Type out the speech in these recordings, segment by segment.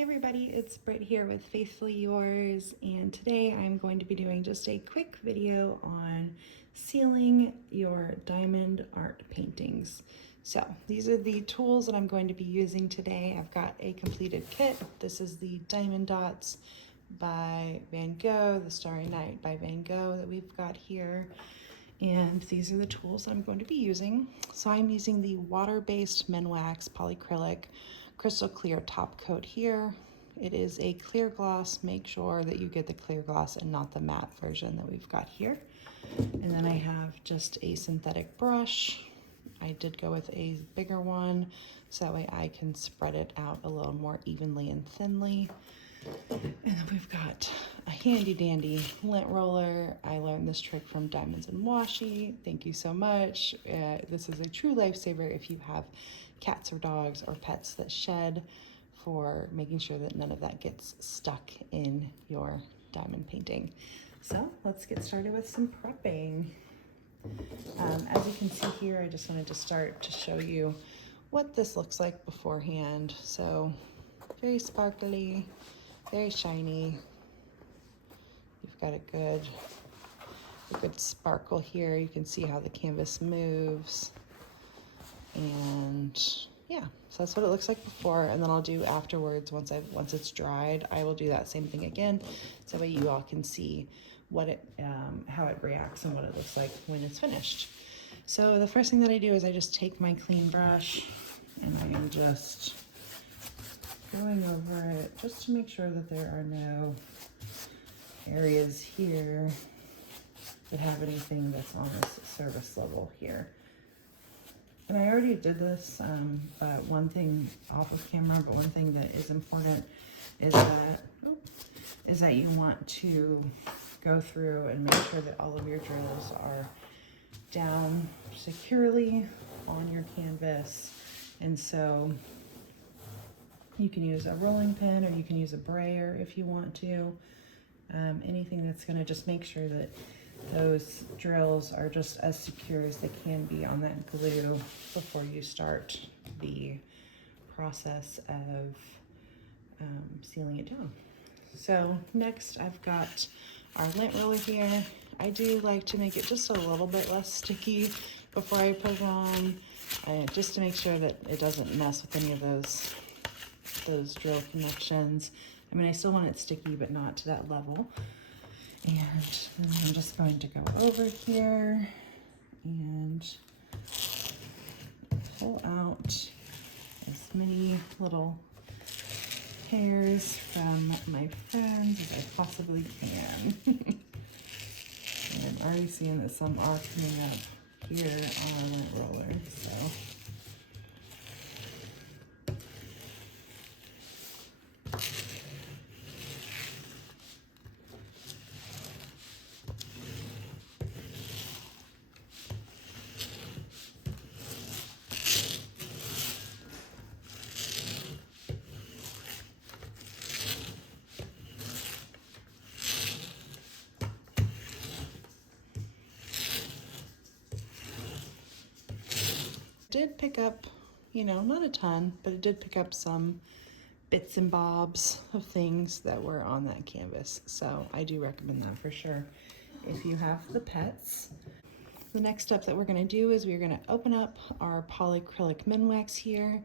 Hey everybody, it's Britt here with Faithfully Yours, and today I'm going to be doing just a quick video on sealing your diamond art paintings. So these are the tools that I'm going to be using today. I've got a completed kit. This is the Diamond Dots by Van Gogh, the Starry Night by Van Gogh that we've got here. And these are the tools that I'm going to be using. So I'm using the water-based Minwax polyacrylic crystal clear top coat here. It is a clear gloss. Make sure that you get the clear gloss and not the matte version that we've got here. And then I have just a synthetic brush. I did go with a bigger one so that way I can spread it out a little more evenly and thinly. And then we've got a handy dandy lint roller. I learned this trick from Diamonds and Washi. Thank you so much. This is a true lifesaver if you have cats or dogs or pets that shed, for making sure that none of that gets stuck in your diamond painting. So let's get started with some prepping. As you can see here, I just wanted to start to show you what this looks like beforehand. So very sparkly, very shiny. You've got a good sparkle here. You can see how the canvas moves. And yeah, so that's what it looks like before, and then I'll do afterwards once it's dried. I will do that same thing again, so that way you all can see what it how it reacts and what it looks like when it's finished. So the first thing that I do is I just take my clean brush and I am just going over it just to make sure that there are no areas here that have anything that's on this surface level here. And I already did this, but one thing off of camera, but one thing that is important is that you want to go through and make sure that all of your drills are down securely on your canvas. And so you can use a rolling pin or you can use a brayer if you want to. Anything that's going to just make sure that those drills are just as secure as they can be on that glue before you start the process of sealing it down. So next I've got our lint roller here. I do like to make it just a little bit less sticky before I put it on, just to make sure that it doesn't mess with any of those drill connections. I mean, I still want it sticky, but not to that level. And then I'm just going to go over here and pull out as many little hairs from my friends as I possibly can. And I'm already seeing that some are coming up here on our lint roller, so. Did pick up, not a ton, but it did pick up some bits and bobs of things that were on that canvas. So I do recommend that for sure if you have the pets. The next step that we're going to do is we're going to open up our polyacrylic Minwax here,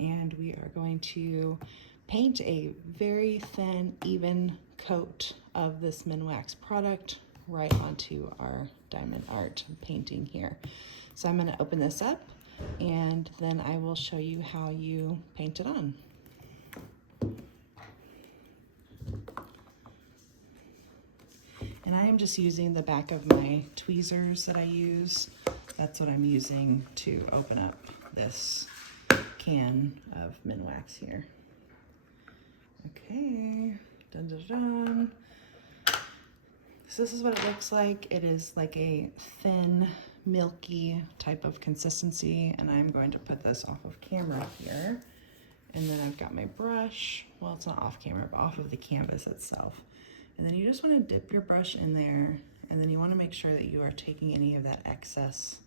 and we are going to paint a very thin, even coat of this Minwax product right onto our diamond art painting here. So I'm going to open this up, and then I will show you how you paint it on. And I am just using the back of my tweezers that I use. That's what I'm using to open up this can of Minwax here. Okay, dun dun dun. So this is what it looks like. It is like a thin, milky type of consistency, and I'm going to put this off of camera here. And then I've got my brush. Well, it's not off camera, but off of the canvas itself. And then you just want to dip your brush in there, and then you want to make sure that you are taking any of that excess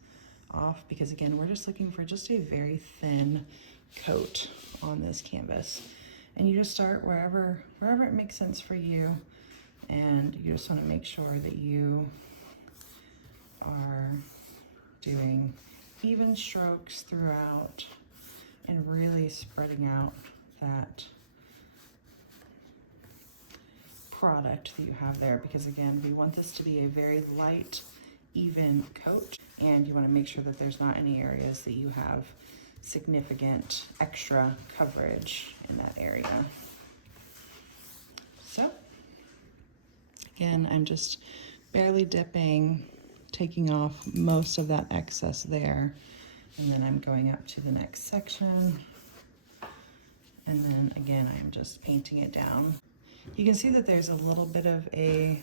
off, because again, we're just looking for just a very thin coat on this canvas. And you just start wherever it makes sense for you, and you just want to make sure that you are doing even strokes throughout and really spreading out that product that you have there, because again, we want this to be a very light, even coat, and you want to make sure that there's not any areas that you have significant extra coverage in that area. So again, I'm just barely dipping, taking off most of that excess there, and then I'm going up to the next section, and then again I'm just painting it down. You can see that there's a little bit of a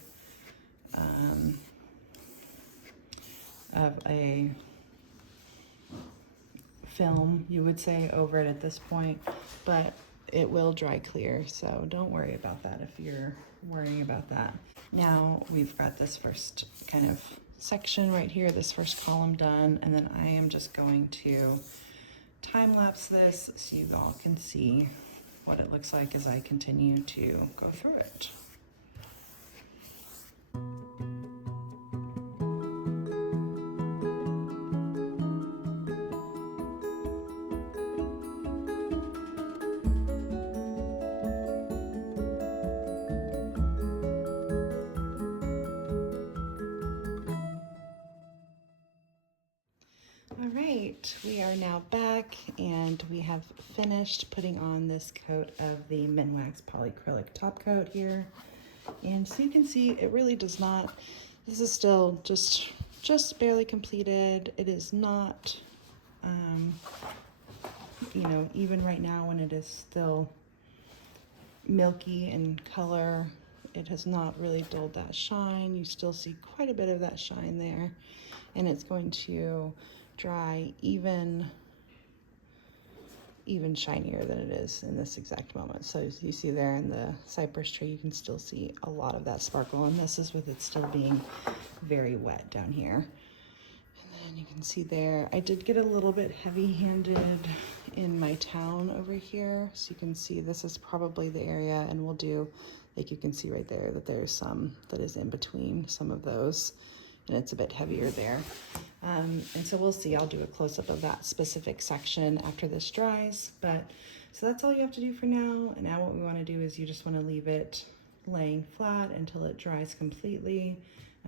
film, you would say, over it at this point, but it will dry clear, so don't worry about that if you're worrying about that. Now we've got this first kind of section right here, this first column done, and then I am just going to time lapse this so you all can see what it looks like as I continue to go through it. All right, we are now back and we have finished putting on this coat of the Minwax polyacrylic top coat here. And so you can see it really does not, this is still just barely completed. It is not, you know, even right now when it is still milky in color, it has not really dulled that shine. You still see quite a bit of that shine there, and it's going to dry even shinier than it is in this exact moment. So as you see there in the cypress tree, you can still see a lot of that sparkle, and this is with it still being very wet down here. And then you can see there, I did get a little bit heavy-handed in my town over here. So you can see this is probably the area, and we'll do, like you can see right there, that there's some that is in between some of those, and it's a bit heavier there. And so we'll see, I'll do a close-up of that specific section after this dries, but so that's all you have to do for now. And now what we want to do is you just want to leave it laying flat until it dries completely.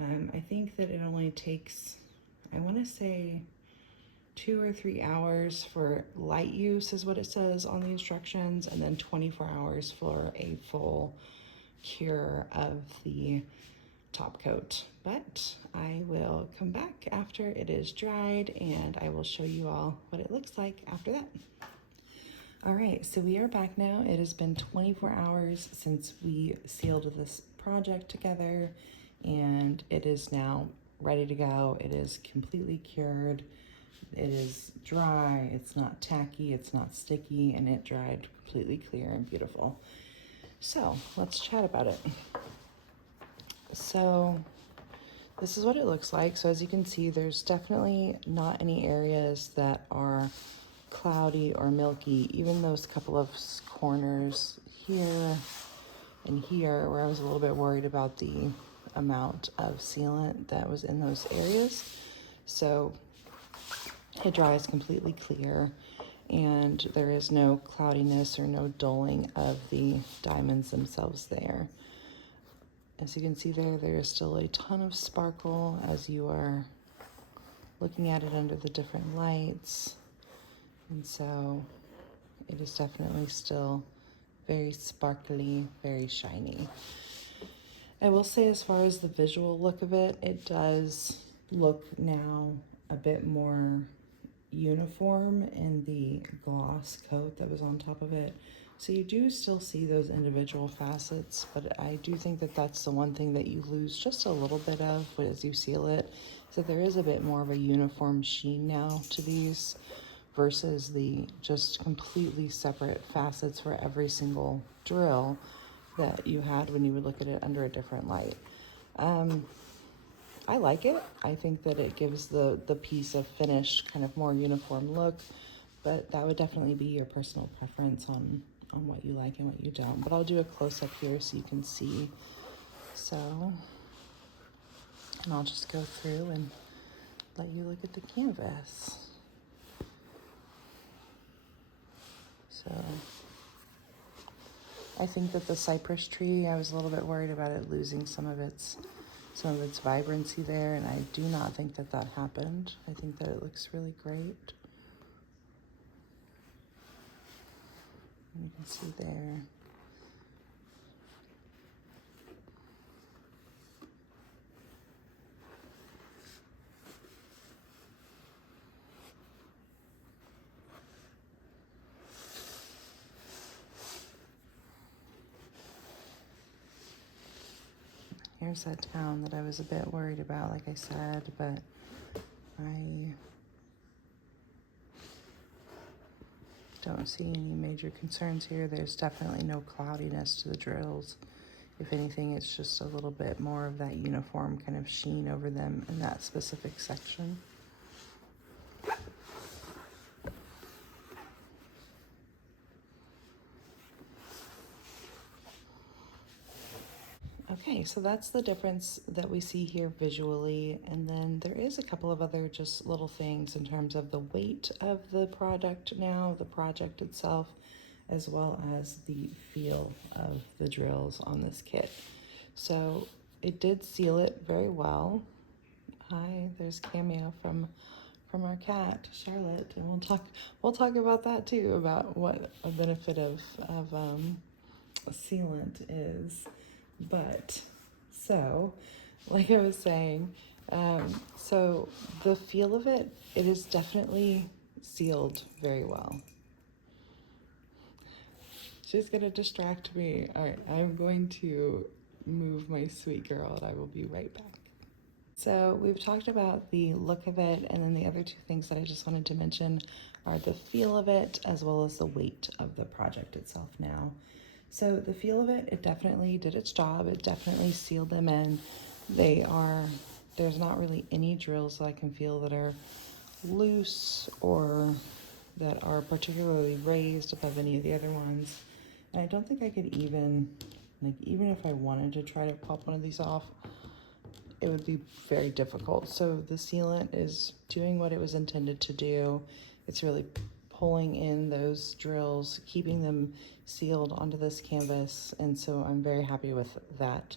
I think that it only takes, I want to say 2 or 3 hours for light use is what it says on the instructions, and then 24 hours for a full cure of the top coat. But I will come back after it is dried and I will show you all what it looks like after that. All right, so we are back now. It has been 24 hours since we sealed this project together, and it is now ready to go. It is completely cured. It is dry, it's not tacky, it's not sticky, and it dried completely clear and beautiful. So let's chat about it. So this is what it looks like. So as you can see, there's definitely not any areas that are cloudy or milky. Even those couple of corners here and here where I was a little bit worried about the amount of sealant that was in those areas. So it dries completely clear, and there is no cloudiness or no dulling of the diamonds themselves there. As you can see there, there is still a ton of sparkle as you are looking at it under the different lights. And so it is definitely still very sparkly, very shiny. I will say, as far as the visual look of it, it does look now a bit more uniform in the gloss coat that was on top of it. So you do still see those individual facets, but I do think that that's the one thing that you lose just a little bit of as you seal it, so there is a bit more of a uniform sheen now to these versus the just completely separate facets for every single drill that you had when you would look at it under a different light. I like it. I think that it gives the piece a finished, kind of more uniform look, but that would definitely be your personal preference on on what you like and what you don't. But I'll do a close-up here so you can see. So, and I'll just go through and let you look at the canvas. So I think that the cypress tree, I was a little bit worried about it losing some of its vibrancy there, and I do not think that that happened. I think that it looks really great. You can see there. Here's that town that I was a bit worried about, like I said, but I don't see any major concerns here. There's definitely no cloudiness to the drills. If anything, it's just a little bit more of that uniform kind of sheen over them in that specific section. Okay, so that's the difference that we see here visually, and then there is a couple of other just little things in terms of the weight of the product now, the project itself, as well as the feel of the drills on this kit. So it did seal it very well. Hi, there's Cameo from our cat, Charlotte, and we'll talk about that too, about what a benefit of sealant is. But so, like I was saying, so the feel of it is definitely sealed very well. She's gonna distract me. All right, I'm going to move my sweet girl and I will be right back. So we've talked about the look of it, and then the other two things that I just wanted to mention are the feel of it as well as the weight of the project itself now. So the feel of it, it definitely did its job. It definitely sealed them in. There's not really any drills that I can feel that are loose or that are particularly raised above any of the other ones. And I don't think I could even if I wanted to try to pop one of these off, it would be very difficult. So the sealant is doing what it was intended to do. It's really pulling in those drills, keeping them sealed onto this canvas, and so I'm very happy with that,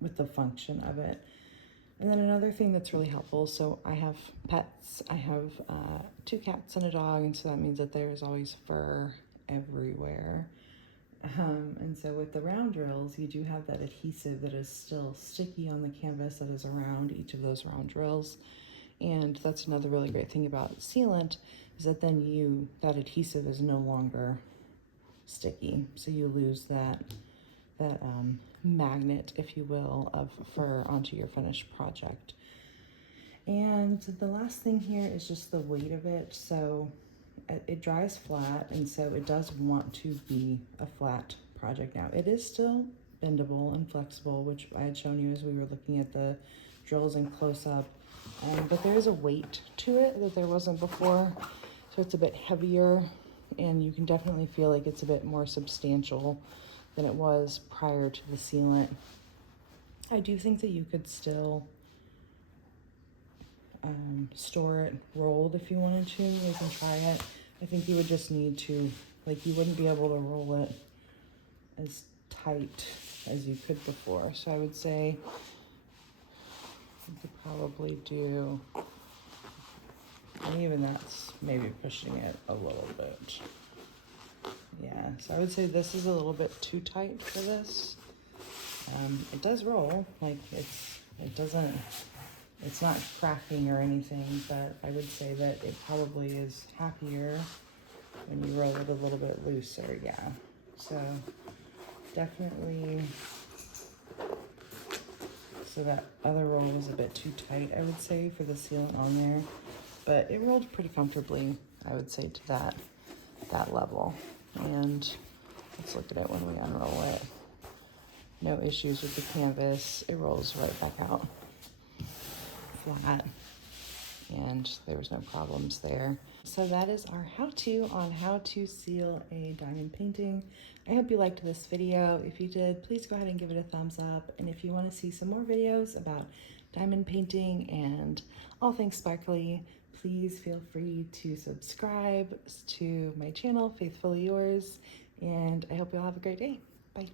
with the function of it. And then another thing that's really helpful, so I have pets. I have 2 cats and a dog, and so that means that there's always fur everywhere. And so with the round drills, you do have that adhesive that is still sticky on the canvas that is around each of those round drills. And that's another really great thing about sealant, is that then that adhesive is no longer sticky. So you lose that magnet, if you will, of fur onto your finished project. And the last thing here is just the weight of it. So it dries flat, and so it does want to be a flat project now. It is still bendable and flexible, which I had shown you as we were looking at the drills in close-up. But there is a weight to it that there wasn't before, so it's a bit heavier, and you can definitely feel like it's a bit more substantial than it was prior to the sealant. I do think that you could still store it rolled if you wanted to. You can try it. I think you would just need to, you wouldn't be able to roll it as tight as you could before. So I would say you could probably do, and even that's maybe pushing it a little bit. Yeah, so I would say this is a little bit too tight for this. It does roll, it's not cracking or anything, but I would say that it probably is happier when you roll it a little bit looser, yeah. So definitely, so that other roll was a bit too tight, I would say, for the sealant on there, but it rolled pretty comfortably, I would say, to that level. And let's look at it when we unroll it. No issues with the canvas. It rolls right back out flat. and there was no problems there. So that is our how-to on how to seal a diamond painting. I hope you liked this video. If you did, please go ahead and give it a thumbs up. And if you want to see some more videos about diamond painting and all things sparkly, please feel free to subscribe to my channel, FaithfuLee Yours. And I hope you'll have a great day. Bye.